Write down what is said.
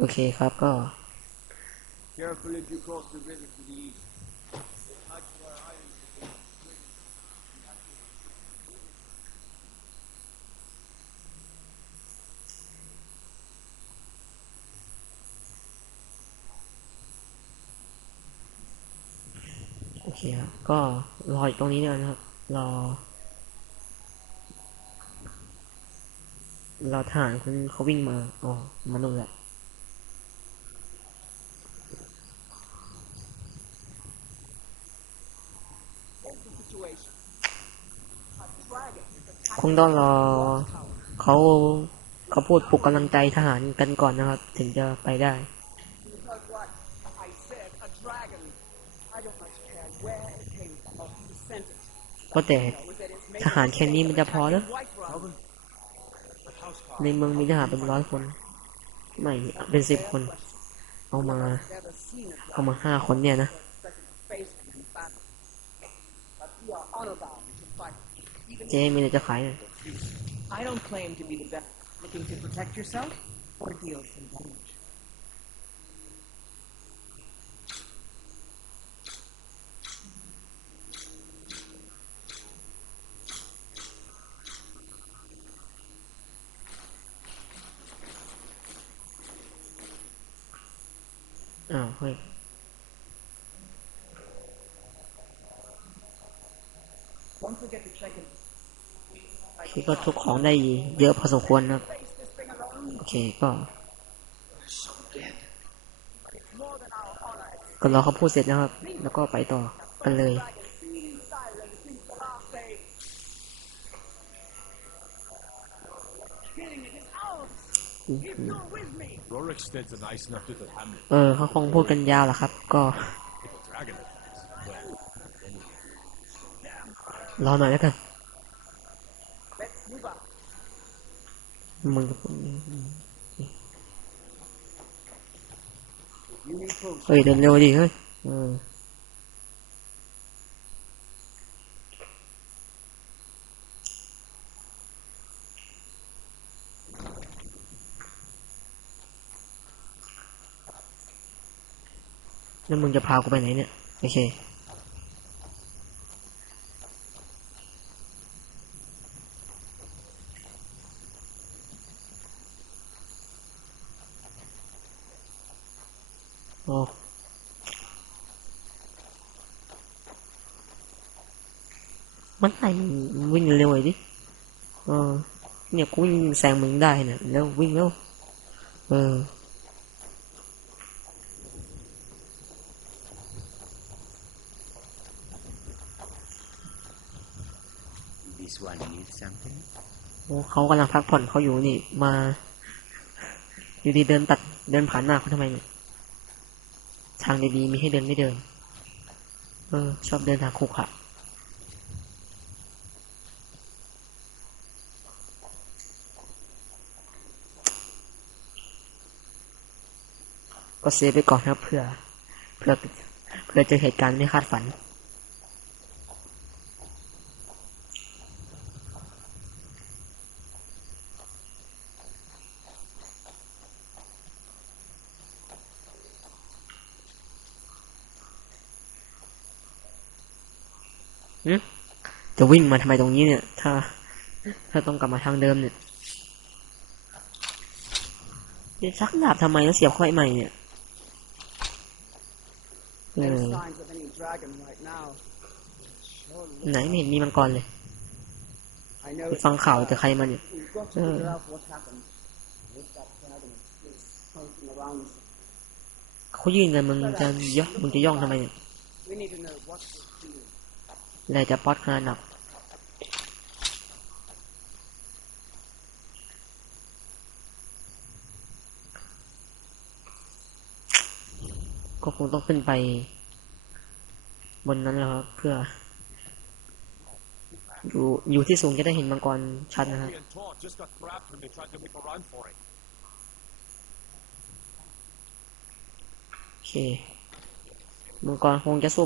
โอเคครับก็ Careful if you cross the river to the east. Touch where iron โอเคครับก็รออยู่ตรงนี้เนี่ยนะครับ รอ รอทหารคนเขาวิ่งมา อ๋อ มานู่นแหละ คงต้องรอเขาเขาพูดปลุกกำลังใจทหารกันก่อนนะครับ ถึงจะไปได้ ก็แต่ทหารแค่นี้มันจะพอแล้ว White Run. ในเมืองมีทหารเป็นร้อยคน ไม่เป็นสิบคน เอามา เอามาห้าคนเนี่ยนะ I don't claim to be the best looking to protect yourself or deal some damage. Oh, wait. คิดก็ทุกของได้เยอะพอสมควรนะครับ Face this thing alone. โอเคก็ so dead. It's more than our honor. ก็รอเขาพูดเสร็จนะครับ แล้วก็ไปต่อกันเลย Dragon feeding siren since the last day. Killing it is ours. If you're with me. Rorikstead's a nice enough little hamlet. เออเขาคงพูดกันยาวแหละครับ ก็ รอหน่อยแล้วกันมึงเฮ้ยเดินเร็วดิเฮ้ยแล้วมึงจะพากูไปไหนเนี่ย โอเค โอ้มันไหนมึงวิ่งเร็วหน่อยดิเออเนี่ยกูวิ่งแซงมึงได้เนี่ยแล้ววิ่งเร็วเออ This one needs something. โอ้เขากำลังพักผ่อนเขาอยู่นี่ มา อยู่ดีเดินตัดเดินผ่านหน้าเขาทำไมเนี่ย ทางดีๆมีให้เดินไม่เดิน เออ ชอบเดินทางคุกค่ะก็เซฟไปก่อนครับเพื่อ เพื่อเพื่อเจอเหตุการณ์ไม่คาดฝัน จะวิ่งมาทำไมตรงนี้เนี่ย ถ้า ถ้าต้องกลับมาทางเดิมเนี่ยจะชักดาบทำไมแล้วเสียบเข้าไปใหม่เนี่ยเอ No อ signs of any dragon right now. Surely. ไหนไม่เห็นมีมังกรเลย I know ไป it's ฟังข่าวแต่ใครมาเนี่ย We've got to figure out what happened. If that dragon is floating around. เขายื่นกันมึงจะย่องมึงจะย่องทำไมเนี่ย Later podcast นะก็คงต้องขึ้นไป บนนั้นแล้วครับ เพื่อ อยู่อยู่ที่สูงจะได้เห็นมังกรชัดนะครับโอเคมังกรคงจะสู้